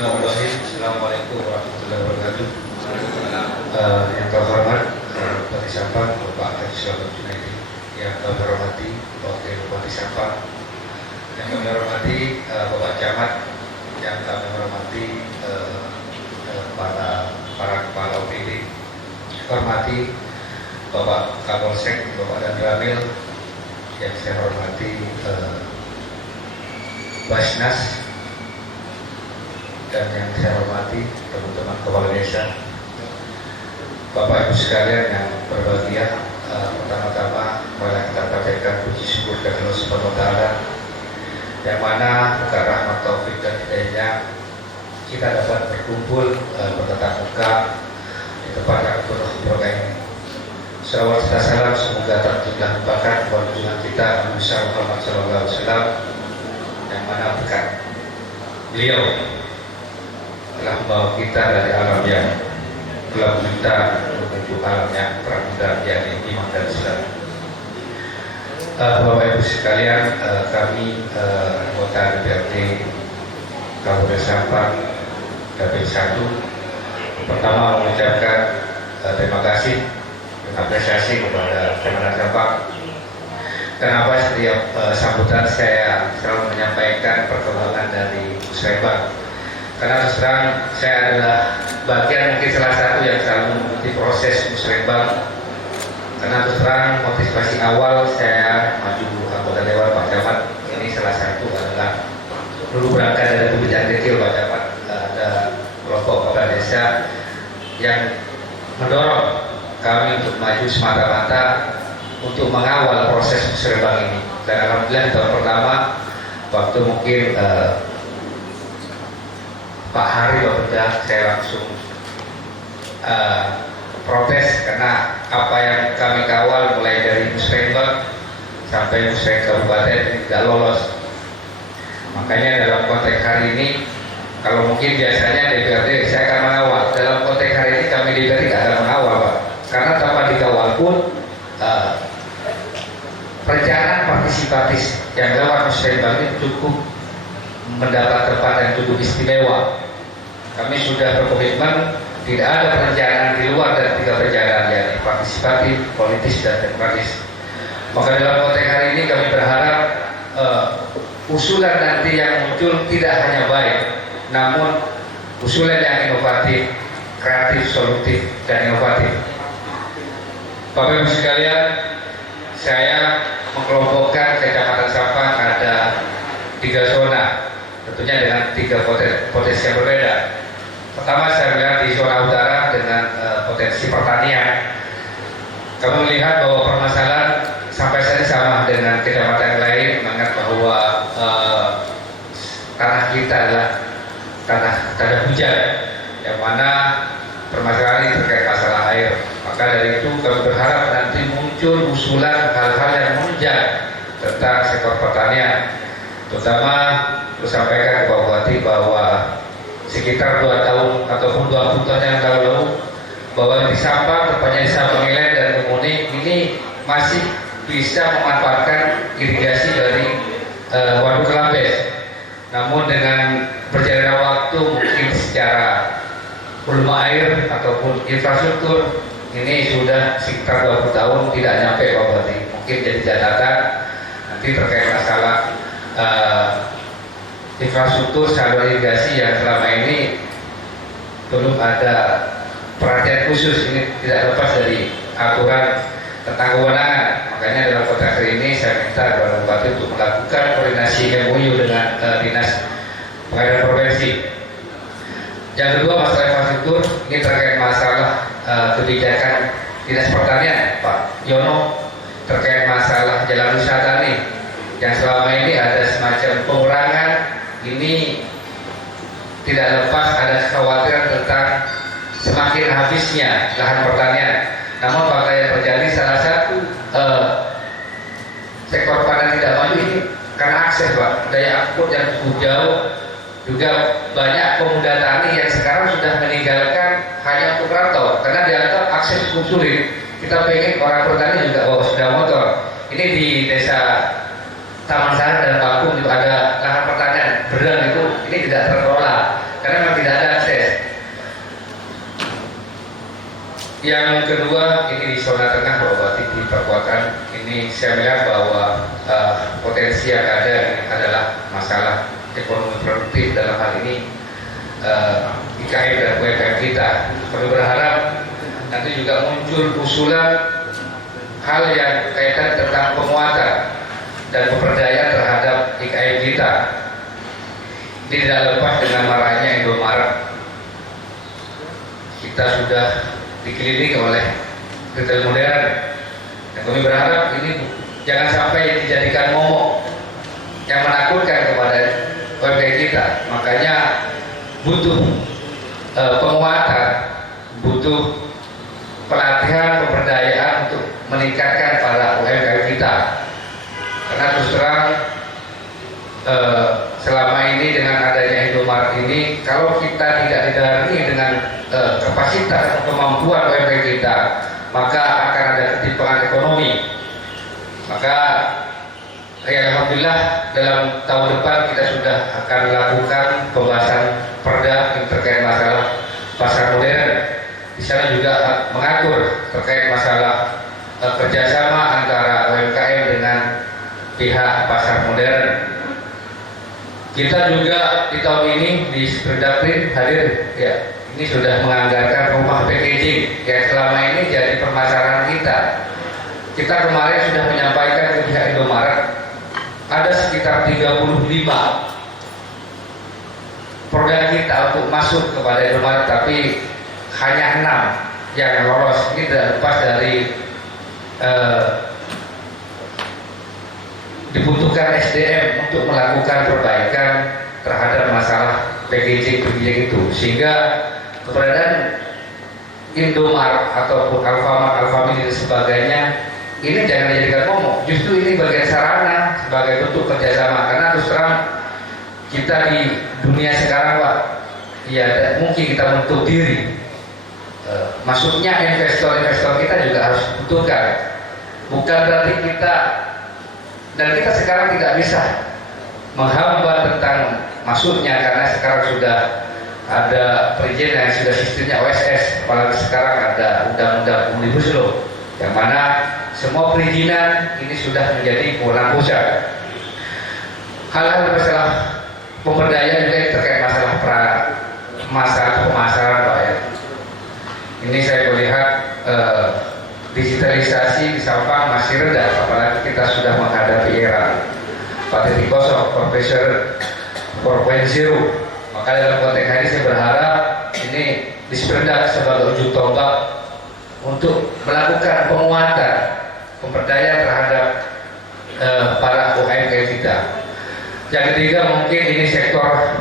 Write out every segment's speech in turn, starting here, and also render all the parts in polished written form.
Bismillahirrahmanirrahim. Assalamualaikum warahmatullahi wabarakatuh. Yang terhormat Bupati Sampang Bapak Haji Selamat Junaidi, yang kami hormati Wakil Bupati Sampang, yang kami hormati Bapak Camat, yang kami hormati para kepala OPD, hormati Bapak Kapolsek, Bapak Dan Ramil, yang saya hormati Basnas, dan yang saya hormati teman-teman kepala desa, Bapak Ibu sekalian yang berbahagia. Pertama-tama marilah kita panjatkan puji syukur kepada Allah Subhanahu wa Ta'ala, yang mana bukan rahmat taufik dan hidayahnya kita dapat berkumpul bertatap muka di tempat yang penuh berkah ini. Salawat serta salam semoga tak terlupakan kepada junjungan kita Nabi Muhammad SAW, yang mana berkat beliau telah membawa kita dari alam yang gelap gulita menuju alam yang terang benderang, yakni iman dan Islam. Bapak Ibu sekalian, kami anggota DPRD Kabupaten Sampang Dapil 1 pertama mengucapkan terima kasih dan apresiasi kepada Kementerian Sampang. Kenapa setiap sambutan saya selalu menyampaikan perkembangan dari Musrembang? Karena terus terang saya adalah bagian mungkin salah satu yang selalu mengikuti proses Musrembang. Karena terus terang motivasi awal saya maju anggota Dewan Pak Camat ini salah satu adalah dulu berangkat dari kebijakan kecil Pak Camat, ada kelompok kepala desa yang mendorong kami untuk maju semata-mata untuk mengawal proses Musrembang ini. Dan alhamdulillah di tahun pertama waktu mungkin Pak Hari Bapak saya langsung protes karena apa yang kami kawal mulai dari Musrembang sampai Musrembang Kabupaten tidak lolos. Makanya dalam konteks hari ini, kalau mungkin biasanya DPRD saya akan mengawal, dalam konteks hari ini kami DPRD tidak akan mengawal Pak, karena tanpa dikawal pun perencanaan partisipatif yang lewat Musrembang ini cukup mendapat tempat yang cukup istimewa. Kami sudah berkomitmen tidak ada perencanaan di luar dari 3 perencanaan, yakni partisipatif, politis, dan demokratis. Maka dalam konteks hari ini kami berharap usulan nanti yang muncul tidak hanya baik, namun usulan yang inovatif, kreatif, solutif, dan inovatif. Bapak Ibu sekalian, saya mengelompokkan Kecamatan Sampang ada 3 zona, tentunya dengan 3 potensi yang berbeda. Pertama, saya melihat di zona utara dengan potensi pertanian. Kami melihat bahwa permasalahan sampai saat ini sama dengan kecamatan lain, mengingat bahwa tanah kita adalah tanah hujan, yang mana permasalahan ini terkait masalah air. Maka dari itu kami berharap nanti muncul usulan hal-hal yang menunjang tentang sektor pertanian. Terutama disampaikan ke Pak Bupati bahwa sekitar 2 tahun ataupun 20 tahun yang lalu bahwa di Sampang, tepatnya di Sampang Ilen dan Kemuning ini masih bisa memanfaatkan irigasi dari Waduk Kelambes. Namun dengan berjalannya waktu mungkin secara volume air ataupun infrastruktur ini sudah sekitar 20 tahun tidak nyampe Pak Bupati. Mungkin jadi catatan nanti terkait masalah infrastruktur saluran irigasi yang selama ini belum ada perhatian khusus. Ini tidak lepas dari aturan tentang kewenangan. Makanya dalam konteks hari ini saya minta kepada Bupati untuk melakukan koordinasi MOU dengan Dinas Pengadilan Provinsi. Yang kedua, masalah infrastruktur ini terkait masalah kebijakan Dinas Pertanian Pak Yono terkait masalah jalan wisata nih, yang selama ini ada semacam pengurangan. Ini tidak lepas ada kekhawatiran tentang semakin habisnya lahan pertanian. Namun fakta yang terjadi, salah satu sektor panen tidak maju ini karena akses Pak, daya angkut yang cukup jauh. Juga banyak pemuda tani yang sekarang sudah meninggalkan hanya untuk rantau karena dianggap akses cukup sulit. Kita pengen orang petani juga bawa sepeda motor. Ini di desa Taman Sari dan Pakung itu ada lahan pertanian berdang itu, ini tidak terkelola karena memang Yang kedua, ini di zona tengah bahwa titik perkuatan ini saya melihat bahwa potensi yang ada adalah masalah ekonomi produktif dalam hal ini IKM dan UMKM kita. Kami berharap nanti juga muncul usulan hal yang kaitan tentang penguatan dan pemberdayaan terhadap IKM kita. Ini tidak lepas dengan marahnya Indomaret. Kita sudah dikelilingi oleh retail modern, dan kami berharap ini jangan sampai dijadikan momok yang menakutkan kepada UMKM kita. Makanya butuh penguatan, butuh pelatihan, pemberdayaan untuk meningkatkan para UMKM kita. Karena terus terang selama ini dengan adanya Indomaret ini, kalau kita tidak didampingi dengan kapasitas atau kemampuan UMKM kita, maka akan ada ketimpangan ekonomi. Maka ya alhamdulillah dalam tahun depan kita sudah akan melakukan pembahasan perda yang terkait masalah pasar modern. Di sana juga mengatur terkait masalah kerjasama antara UMKM dengan pihak pasar modern. Kita juga di tahun ini di Sperdaprin hadir, ya, ini sudah menganggarkan rumah packaging yang selama ini jadi permasalahan kita. Kita kemarin sudah menyampaikan ke pihak Indomaret ada sekitar 35 produk kita untuk masuk kepada Indomaret, tapi hanya 6 yang lolos. Ini tidak lepas dari dibutuhkan SDM untuk melakukan perbaikan terhadap masalah packaging itu, sehingga keberadaan Indomaret ataupun Alfamart, Alfamart dan sebagainya ini jangan dijadikan momok. Justru ini bagian sarana sebagai bentuk kerjasama. Karena terus terang kita di dunia sekarang, Pak, ya mungkin kita menutup diri. Masuknya investor-investor kita juga harus dibutuhkan. Bukan berarti kita, dan kita sekarang tidak bisa menghambat tentang masuknya, karena sekarang sudah ada perizinan yang sudah sistemnya OSS, apalagi sekarang ada undang-undang Omnibus Law yang mana semua perizinan ini sudah menjadi kewenangan pusat. Hal-hal masalah pemberdayaan juga terkait masalah masalah pemasaran, Pak, ya. Ini saya melihat digitalisasi di Sampang masih rendah, apalagi kita sudah menghadapi era 4.0, Profesor 4.0. Maka dalam konteks ini saya berharap ini disperindak sebagai ujung tombak untuk melakukan penguatan pemberdayaan terhadap para UMKM kita. Yang ketiga mungkin ini sektor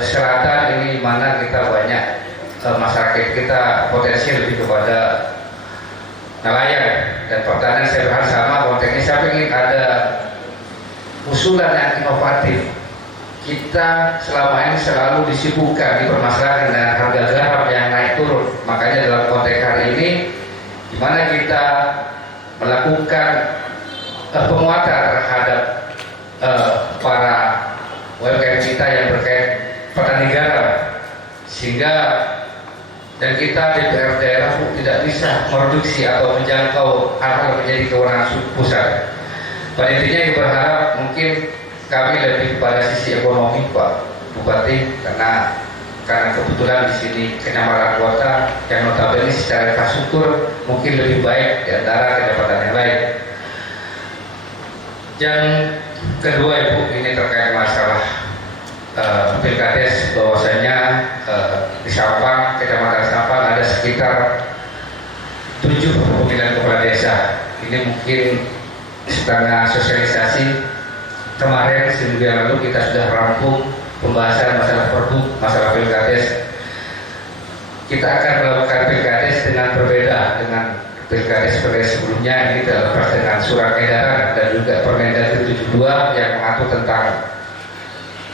selatan, ini mana kita banyak masyarakat kita potensi lebih kepada nelayan dan pertanian. Saya berharap sama konteksnya, saya ingin ada usulan yang inovatif. Kita selama ini selalu disibukkan di permasalahan dengan harga garam yang naik turun. Makanya dalam konteks hari ini, di mana kita melakukan penguatan terhadap para UMKM kita yang berkait petani garam, sehingga dan kita DPR daerah tidak bisa mereduksi atau menjangkau hal-hal menjadi kewenangan pusat. Pada intinya kita berharap mungkin kami lebih pada sisi ekonomi, Pak Bupati, karena kebetulan di sini kenyamanan kota yang notabene secara infrastruktur mungkin lebih baik di antara kedapatan yang lain. Yang kedua, Ibu, ini terkait masalah Pilkades, bahwasanya di Sampang, Kecamatan Sampang ada sekitar 7 pemilihan kepala desa. Ini mungkin setengah sosialisasi. Kemarin seminggu yang lalu kita sudah rampung pembahasan masalah produk, masalah Pilkades. Kita akan melakukan Pilkades dengan berbeda dengan Pilkades sebelumnya. Ini terlepas dengan surat edaran dan juga Permendagri 72 yang mengatur tentang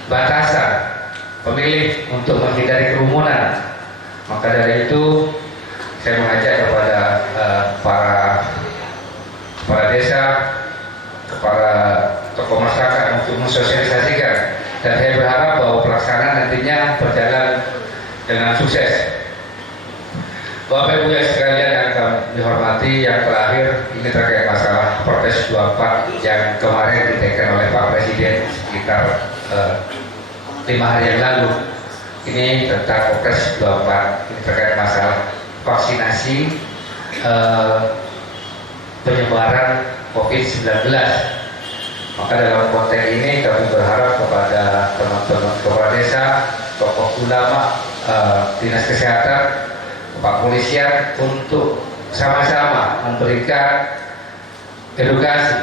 batasan pemilih untuk menghindari kerumunan. Maka dari itu saya mengajak kepada para desa, kepada tokoh masyarakat untuk mensosialisasikan, dan saya berharap bahwa pelaksanaan nantinya berjalan dengan sukses. Bapak Ibu sekalian dihormati, yang terakhir ini terkait masalah Perpres 24 yang kemarin ditekan oleh Pak Presiden sekitar 5 hari yang lalu. Ini tentang Perpres 24, ini terkait masalah vaksinasi penyebaran COVID-19. Maka dalam konteks ini kami berharap kepada teman-teman kepala desa, tokoh ulama, dinas kesehatan, kepolisian untuk sama-sama memberikan edukasi,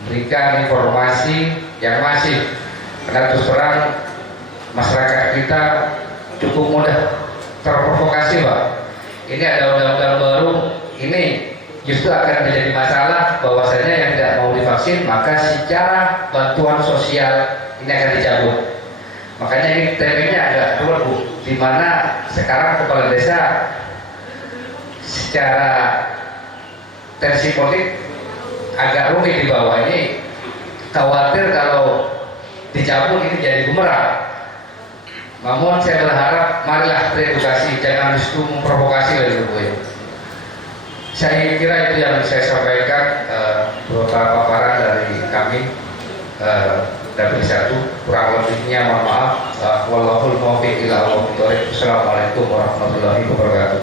memberikan informasi yang masif. Karena terus terang masyarakat kita cukup mudah terprovokasi, Pak. Ini ada undang-undang baru, ini justru akan menjadi masalah bahwasanya yang tidak mau divaksin maka secara bantuan sosial ini akan dicabut. Makanya ini temanya agak ruwet, Bu, di mana sekarang kepala desa secara tensi politik agak rumit di bawah ini, khawatir kalau dicabut ini jadi bumerang. Namun saya berharap marilah teredukasi, jangan justru memprovokasi dari Bu. Saya kira itu yang saya sampaikan, beberapa paparan dari kami dari satu, kurang lebihnya mohon maaf. Wallahul muwaffiq ila aqwamit thoriq. Assalamualaikum warahmatullahi wabarakatuh.